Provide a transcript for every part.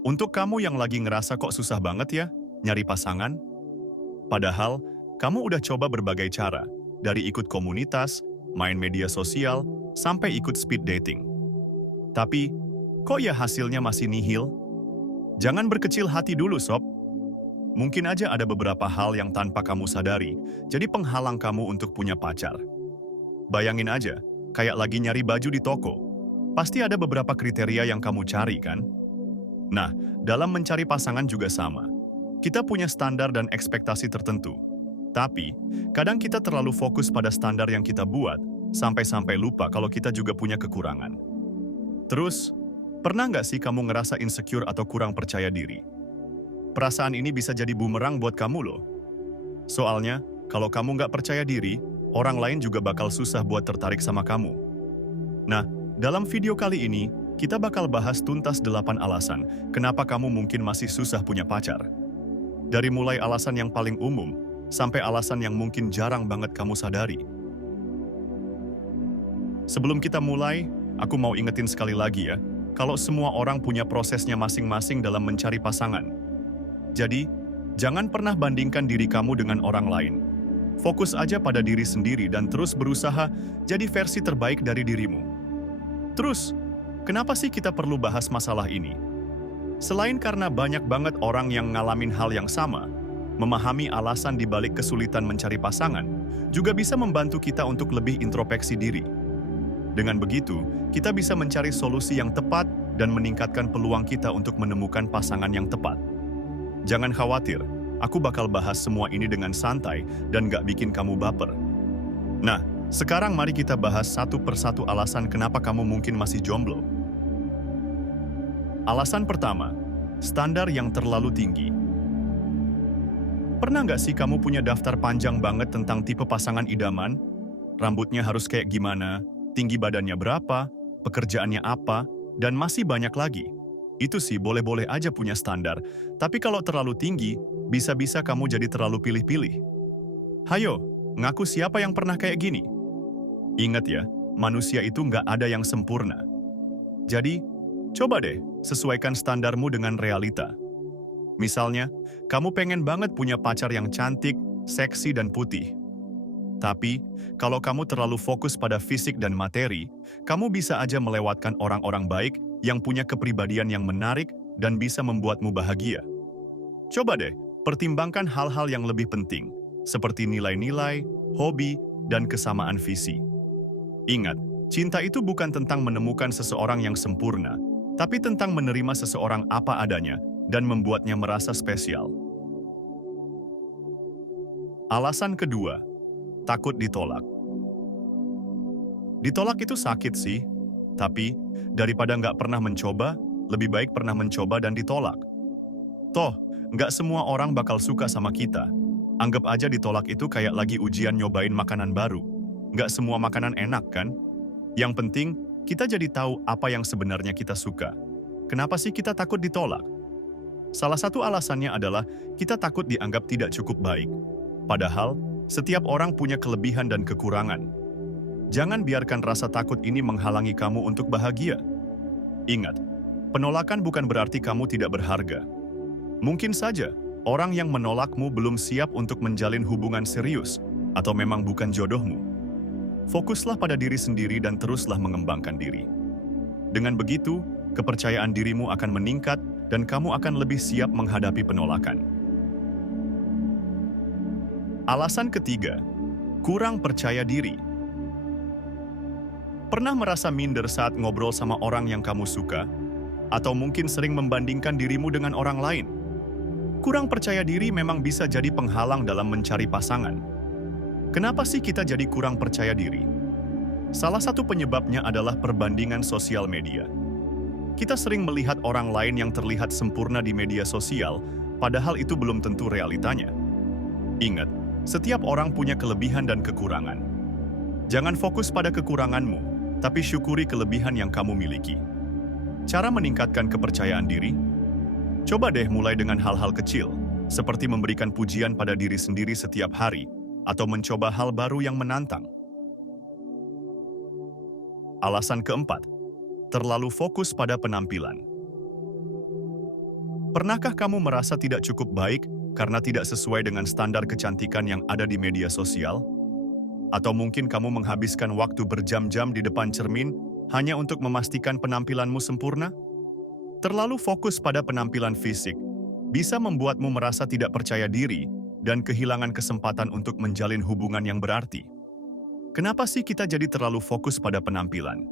Untuk kamu yang lagi ngerasa kok susah banget ya nyari pasangan, padahal kamu udah coba berbagai cara, dari ikut komunitas, main media sosial, sampai ikut speed dating. Tapi, kok ya hasilnya masih nihil? Jangan berkecil hati dulu, Sob. Mungkin aja ada beberapa hal yang tanpa kamu sadari, jadi penghalang kamu untuk punya pacar. Bayangin aja, kayak lagi nyari baju di toko. Pasti ada beberapa kriteria yang kamu cari, kan? Nah, dalam mencari pasangan juga sama. Kita punya standar dan ekspektasi tertentu. Tapi, kadang kita terlalu fokus pada standar yang kita buat, sampai-sampai lupa kalau kita juga punya kekurangan. Terus, pernah nggak sih kamu ngerasa insecure atau kurang percaya diri? Perasaan ini bisa jadi bumerang buat kamu loh. Soalnya, kalau kamu nggak percaya diri, orang lain juga bakal susah buat tertarik sama kamu. Nah, dalam video kali ini, kita bakal bahas tuntas 8 alasan kenapa kamu mungkin masih susah punya pacar. Dari mulai alasan yang paling umum, sampai alasan yang mungkin jarang banget kamu sadari. Sebelum kita mulai, aku mau ingetin sekali lagi ya, kalau semua orang punya prosesnya masing-masing dalam mencari pasangan. Jadi, jangan pernah bandingkan diri kamu dengan orang lain. Fokus aja pada diri sendiri dan terus berusaha jadi versi terbaik dari dirimu. Terus, kenapa sih kita perlu bahas masalah ini? Selain karena banyak banget orang yang ngalamin hal yang sama, memahami alasan di balik kesulitan mencari pasangan juga bisa membantu kita untuk lebih introspeksi diri. Dengan begitu, kita bisa mencari solusi yang tepat dan meningkatkan peluang kita untuk menemukan pasangan yang tepat. Jangan khawatir, aku bakal bahas semua ini dengan santai dan gak bikin kamu baper. Nah, sekarang mari kita bahas satu persatu alasan kenapa kamu mungkin masih jomblo. Alasan pertama, standar yang terlalu tinggi. Pernah nggak sih kamu punya daftar panjang banget tentang tipe pasangan idaman? Rambutnya harus kayak gimana, tinggi badannya berapa, pekerjaannya apa, dan masih banyak lagi. Itu sih boleh-boleh aja punya standar, tapi kalau terlalu tinggi, bisa-bisa kamu jadi terlalu pilih-pilih. Hayo, ngaku siapa yang pernah kayak gini? Ingat ya, manusia itu nggak ada yang sempurna. Jadi, coba deh sesuaikan standarmu dengan realita. Misalnya, kamu pengen banget punya pacar yang cantik, seksi, dan putih. Tapi, kalau kamu terlalu fokus pada fisik dan materi, kamu bisa aja melewatkan orang-orang baik yang punya kepribadian yang menarik dan bisa membuatmu bahagia. Coba deh, pertimbangkan hal-hal yang lebih penting, seperti nilai-nilai, hobi, dan kesamaan visi. Ingat, cinta itu bukan tentang menemukan seseorang yang sempurna, tapi tentang menerima seseorang apa adanya dan membuatnya merasa spesial. Alasan kedua, takut ditolak. Ditolak itu sakit sih, tapi daripada nggak pernah mencoba, lebih baik pernah mencoba dan ditolak. Toh, nggak semua orang bakal suka sama kita. Anggap aja ditolak itu kayak lagi ujian nyobain makanan baru. Nggak semua makanan enak kan? Yang penting, kita jadi tahu apa yang sebenarnya kita suka. Kenapa sih kita takut ditolak? Salah satu alasannya adalah kita takut dianggap tidak cukup baik. Padahal, setiap orang punya kelebihan dan kekurangan. Jangan biarkan rasa takut ini menghalangi kamu untuk bahagia. Ingat, penolakan bukan berarti kamu tidak berharga. Mungkin saja, orang yang menolakmu belum siap untuk menjalin hubungan serius, atau memang bukan jodohmu. Fokuslah pada diri sendiri dan teruslah mengembangkan diri. Dengan begitu, kepercayaan dirimu akan meningkat dan kamu akan lebih siap menghadapi penolakan. Alasan ketiga, kurang percaya diri. Pernah merasa minder saat ngobrol sama orang yang kamu suka? Atau mungkin sering membandingkan dirimu dengan orang lain? Kurang percaya diri memang bisa jadi penghalang dalam mencari pasangan. Kenapa sih kita jadi kurang percaya diri? Salah satu penyebabnya adalah perbandingan sosial media. Kita sering melihat orang lain yang terlihat sempurna di media sosial, padahal itu belum tentu realitanya. Ingat, setiap orang punya kelebihan dan kekurangan. Jangan fokus pada kekuranganmu, tapi syukuri kelebihan yang kamu miliki. Cara meningkatkan kepercayaan diri? Coba deh mulai dengan hal-hal kecil, seperti memberikan pujian pada diri sendiri setiap hari, atau mencoba hal baru yang menantang. Alasan keempat, terlalu fokus pada penampilan. Pernahkah kamu merasa tidak cukup baik karena tidak sesuai dengan standar kecantikan yang ada di media sosial? Atau mungkin kamu menghabiskan waktu berjam-jam di depan cermin hanya untuk memastikan penampilanmu sempurna? Terlalu fokus pada penampilan fisik bisa membuatmu merasa tidak percaya diri dan kehilangan kesempatan untuk menjalin hubungan yang berarti. Kenapa sih kita jadi terlalu fokus pada penampilan?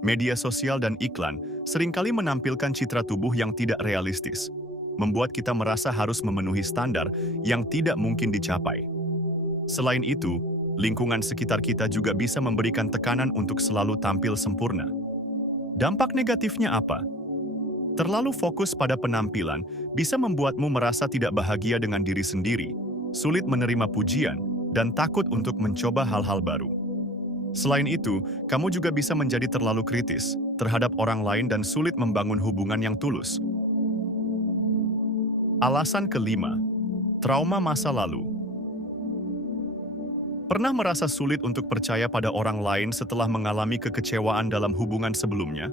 Media sosial dan iklan seringkali menampilkan citra tubuh yang tidak realistis, membuat kita merasa harus memenuhi standar yang tidak mungkin dicapai. Selain itu, lingkungan sekitar kita juga bisa memberikan tekanan untuk selalu tampil sempurna. Dampak negatifnya apa? Terlalu fokus pada penampilan bisa membuatmu merasa tidak bahagia dengan diri sendiri, sulit menerima pujian, dan takut untuk mencoba hal-hal baru. Selain itu, kamu juga bisa menjadi terlalu kritis terhadap orang lain dan sulit membangun hubungan yang tulus. Alasan kelima, trauma masa lalu. Pernah merasa sulit untuk percaya pada orang lain setelah mengalami kekecewaan dalam hubungan sebelumnya?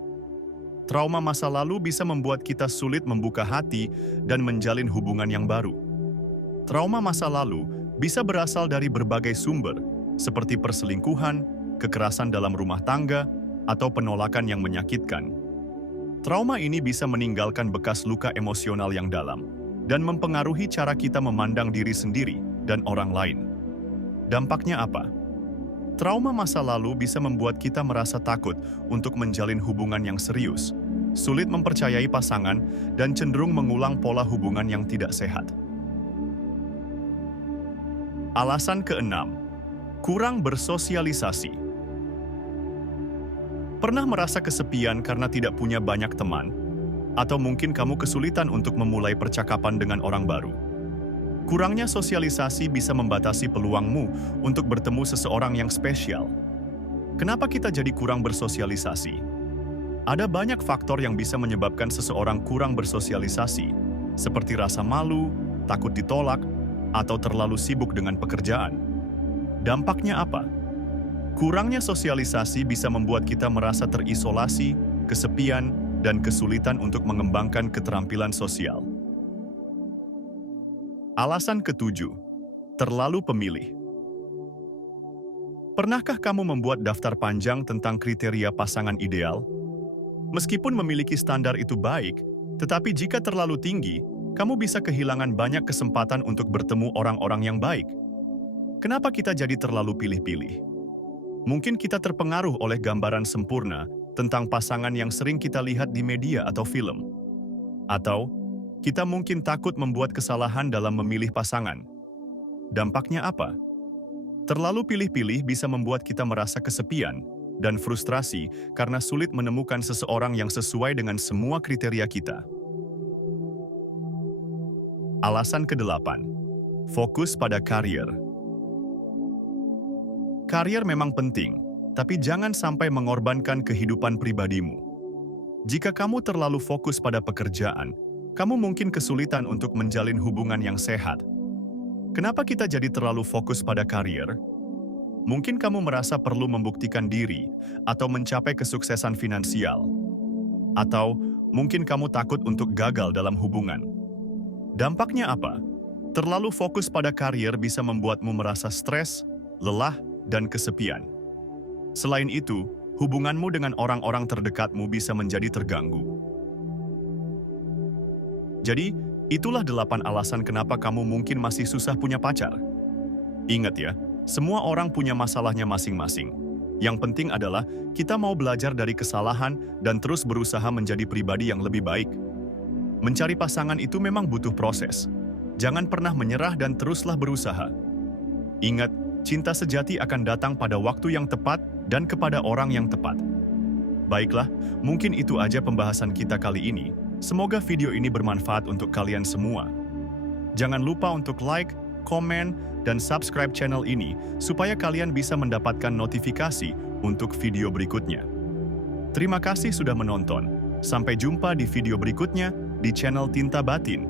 Trauma masa lalu bisa membuat kita sulit membuka hati dan menjalin hubungan yang baru. Trauma masa lalu bisa berasal dari berbagai sumber, seperti perselingkuhan, kekerasan dalam rumah tangga, atau penolakan yang menyakitkan. Trauma ini bisa meninggalkan bekas luka emosional yang dalam dan mempengaruhi cara kita memandang diri sendiri dan orang lain. Dampaknya apa? Trauma masa lalu bisa membuat kita merasa takut untuk menjalin hubungan yang serius, sulit mempercayai pasangan, dan cenderung mengulang pola hubungan yang tidak sehat. Alasan keenam, kurang bersosialisasi. Pernah merasa kesepian karena tidak punya banyak teman? Atau mungkin kamu kesulitan untuk memulai percakapan dengan orang baru? Kurangnya sosialisasi bisa membatasi peluangmu untuk bertemu seseorang yang spesial. Kenapa kita jadi kurang bersosialisasi? Ada banyak faktor yang bisa menyebabkan seseorang kurang bersosialisasi, seperti rasa malu, takut ditolak, atau terlalu sibuk dengan pekerjaan. Dampaknya apa? Kurangnya sosialisasi bisa membuat kita merasa terisolasi, kesepian, dan kesulitan untuk mengembangkan keterampilan sosial. Alasan ketujuh, terlalu pemilih. Pernahkah kamu membuat daftar panjang tentang kriteria pasangan ideal? Meskipun memiliki standar itu baik, tetapi jika terlalu tinggi, kamu bisa kehilangan banyak kesempatan untuk bertemu orang-orang yang baik. Kenapa kita jadi terlalu pilih-pilih? Mungkin kita terpengaruh oleh gambaran sempurna tentang pasangan yang sering kita lihat di media atau film. Atau, kita mungkin takut membuat kesalahan dalam memilih pasangan. Dampaknya apa? Terlalu pilih-pilih bisa membuat kita merasa kesepian dan frustrasi karena sulit menemukan seseorang yang sesuai dengan semua kriteria kita. Alasan kedelapan, fokus pada karier. Karier memang penting, tapi jangan sampai mengorbankan kehidupan pribadimu. Jika kamu terlalu fokus pada pekerjaan, kamu mungkin kesulitan untuk menjalin hubungan yang sehat. Kenapa kita jadi terlalu fokus pada karier? Mungkin kamu merasa perlu membuktikan diri atau mencapai kesuksesan finansial. Atau mungkin kamu takut untuk gagal dalam hubungan. Dampaknya apa? Terlalu fokus pada karier bisa membuatmu merasa stres, lelah, dan kesepian. Selain itu, hubunganmu dengan orang-orang terdekatmu bisa menjadi terganggu. Jadi, itulah 8 alasan kenapa kamu mungkin masih susah punya pacar. Ingat ya, semua orang punya masalahnya masing-masing. Yang penting adalah kita mau belajar dari kesalahan dan terus berusaha menjadi pribadi yang lebih baik. Mencari pasangan itu memang butuh proses. Jangan pernah menyerah dan teruslah berusaha. Ingat, cinta sejati akan datang pada waktu yang tepat dan kepada orang yang tepat. Baiklah, mungkin itu aja pembahasan kita kali ini. Semoga video ini bermanfaat untuk kalian semua. Jangan lupa untuk like, komen, dan subscribe channel ini supaya kalian bisa mendapatkan notifikasi untuk video berikutnya. Terima kasih sudah menonton. Sampai jumpa di video berikutnya di channel Tinta Batin.